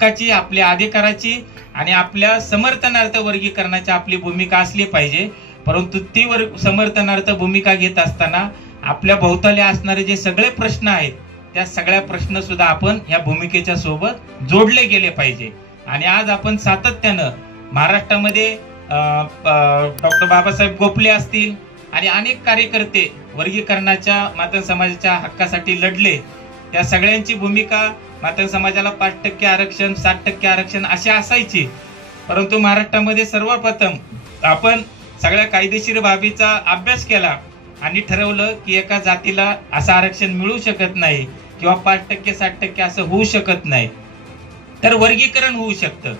हक्काची, आपल्या अधिकाराची आणि आपल्या समर्थनार्थ वर्गीकरणाची आपली भूमिका असली पाहिजे। परंतु ती समर्थनार्थ भूमिका घेत असताना आपल्या भोवताली असणारे जे सगळे प्रश्न आहेत त्या सगळ्या प्रश्न सुद्धा आपण या भूमिकेच्या सोबत जोडले गेले पाहिजे। आणि आज आपण सातत्यानं महाराष्ट्रामध्ये डॉक्टर बाबासाहेब गोपले असतील आणि अनेक कार्यकर्ते वर्गीकरणाच्या मातंग समाजाच्या हक्कासाठी लढले, त्या सगळ्यांची भूमिका मातंग समाजाला 5% आरक्षण, 60% आरक्षण अशी असायची। परंतु महाराष्ट्रामध्ये सर्वप्रथम आपण सगळ्या कायदेशीर बाबीचा अभ्यास केला आणि ठरवलं की एका जातीला असं आरक्षण मिळू शकत नाही किंवा 5% 60% असं होऊ शकत नाही, तर वर्गीकरण होऊ शकतं।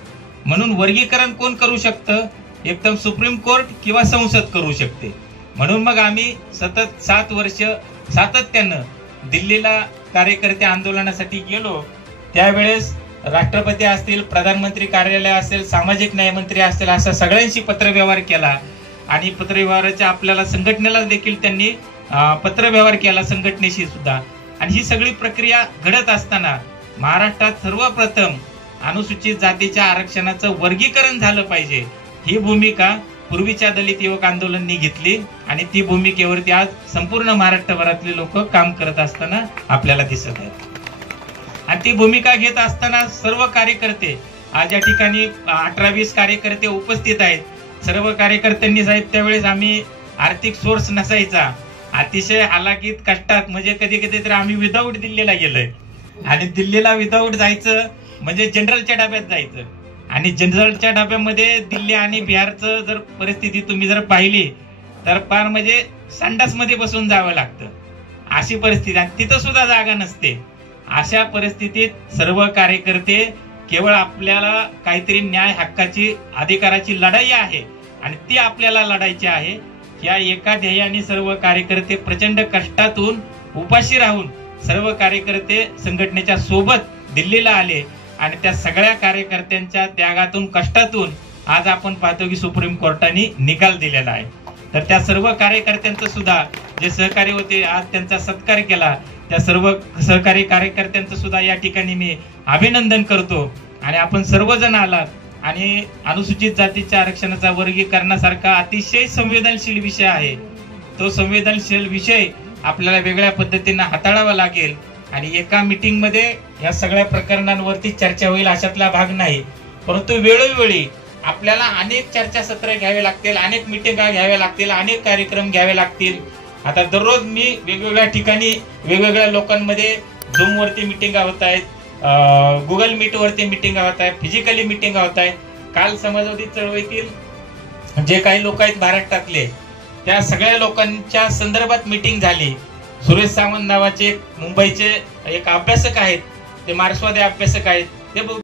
म्हणून वर्गीकरण कोण करू शकतं? एकदम सुप्रीम कोर्ट किंवा संसद करू शकते। म्हणून मग आम्ही सतत 7 वर्ष सातत्यानं दिल्लीला कार्यकर्ते आंदोलनासाठी गेलो। त्यावेळेस राष्ट्रपती असतील, प्रधानमंत्री कार्यालय असेल, सामाजिक न्याय मंत्री असतील, असा सगळ्यांशी पत्रव्यवहार केला आणि पत्रव्यवहाराच्या आपल्याला संघटनेला देखील त्यांनी पत्रव्यवहार केला, संघटनेशी सुद्धा। आणि ही सगळी प्रक्रिया घडत असताना महाराष्ट्रात सर्वप्रथम अनुसूचित जातीच्या आरक्षणाचं वर्गीकरण झालं पाहिजे ही भूमिका पूर्वीच्या दलित युवक आंदोलनाने घेतली आणि ती भूमिकेवरती आज संपूर्ण महाराष्ट्रभरातले लोक काम करत असताना आपल्याला दिसत आहेत। आणि ती भूमिका घेत असताना सर्व कार्यकर्ते आज या ठिकाणी 18-20 कार्यकर्ते उपस्थित आहेत। सर्व कार्यकर्त्यांनी साहेब त्यावेळेस आम्ही आर्थिक सोर्स नसायचा, अतिशय हालाकीत कष्टात, म्हणजे कधी कधी तर आम्ही विदाऊट दिल्लीला गेलोय आणि दिल्लीला विदाऊट जायचं म्हणजे जनरलच्या डब्यात जायचं आणि जनरलच्या डब्यामध्ये दिल्ली आणि बिहारचं जर परिस्थिती तुम्ही जर पाहिली तर फार म्हणजे संडासमध्ये बसून जावं लागतं, अशी परिस्थिती, आणि तिथं सुद्धा जागा नसते। अशा परिस्थितीत सर्व कार्यकर्ते केवळ आपल्याला काहीतरी न्याय, हक्काची, अधिकाराची लढाई आहे आणि ती आपल्याला लढायची आहे, या एका ध्येयाने सर्व कार्यकर्ते प्रचंड कष्टातून उपाशी राहून सर्व कार्यकर्ते संघटनेच्या सोबत दिल्लीला आले आणि त्या सगळ्या कार्यकर्त्यांच्या त्यागातून, कष्टातून आज आपण पाहतो की सुप्रीम कोर्टाने निकाल दिलेला आहे। तर त्या सर्व कार्यकर्त्यांचं सुद्धा जे सहकारी होते, आज त्यांचा सत्कार केला, त्या सर्व सहकारी कार्यकर्त्यांचं सुद्धा या ठिकाणी मी अभिनंदन करतो। आणि आपण सर्वजण आलात आणि अनुसूचित जातीच्या आरक्षणाचा वर्गीकरणासारखा अतिशय संवेदनशील विषय आहे, तो संवेदनशील विषय आपल्याला वेगळ्या पद्धतीने हाताळावा लागेल आणि एका मीटिंग मध्ये या सगळ्या प्रकरणांवरती चर्चा होईल अशातला भाग नाही। परंतु वेळोवेळी आपल्याला अनेक चर्चासत्र घ्यावे लागतील, अनेक मिटिंगा घ्याव्या लागतील, अनेक कार्यक्रम घ्यावे लागतील। आता दररोज मी वेगवेगळ्या ठिकाणी वेगवेगळ्या लोकांमध्ये झूम वरती मिटिंगा होत आहेत, गुगल मीट वरती मिटिंगा होत आहेत, फिजिकली मिटिंगा होत आहेत। काल समाजवादी चळवळीतील जे काही लोक आहेत महाराष्ट्रातले, त्या सगळ्या लोकांच्या संदर्भात मिटिंग झाली। सुरेश सावंत नावाचे मुंबईचे एक अभ्यासक आहेत, ते मार्क्सवादी अभ्यासक आहेत, ते